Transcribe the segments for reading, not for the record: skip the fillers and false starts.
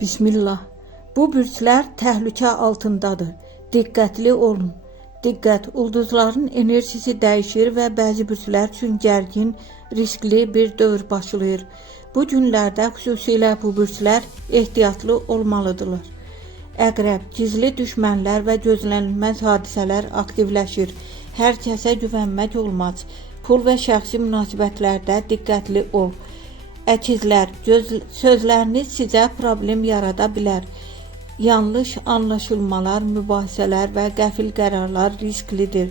Bismillah. Bu bürclər təhlükə altındadır. Diqqətli olun. Diqqət, ulduzların enerjisi dəyişir və bəzi bürclər üçün gərgin, riskli bir dövr başlayır. Bu günlərdə xüsusilə bu bürclər ehtiyatlı olmalıdırlar. Əqrəb, gizli düşmənlər və gözlənilməz hadisələr aktivləşir. Hər kəsə güvənmək olmaz. Pul və şəxsi münasibətlərdə diqqətli ol. Əkizlər, sözləriniz sizə problem yarada bilər. Yanlış anlaşılmalar, mübahisələr və qəfil qərarlar risklidir.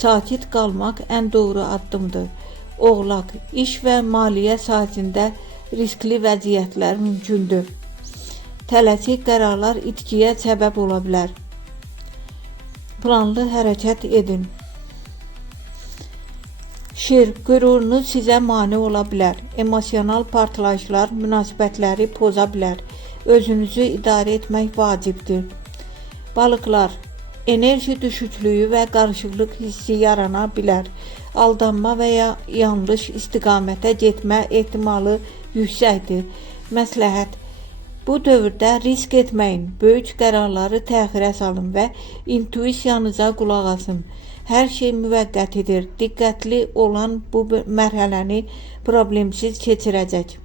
Sakit qalmaq ən doğru addımdır. Oğlaq, iş və maliyyə sahəsində riskli vəziyyətlər mümkündür. Tələsik qərarlar itkiyə səbəb ola bilər. Planlı hərəkət edin. Şir, qürurunuz sizə mane ola bilər. Emosional partlayışlar münasibətləri poza bilər. Özünüzü idarə etmək vacibdir. Balıqlar, enerji düşüklüyü və qarışıqlıq hissi yarana bilər. Aldanma və ya yanlış istiqamətə getmə ehtimalı yüksəkdir. Məsləhət, bu dövrdə risk etməyin, böyük qərarları təxirə salın və intuisiyanıza qulaq asın. Hər şey müvəqqətidir. Diqqətli olan bu mərhələni problemsiz keçirəcək.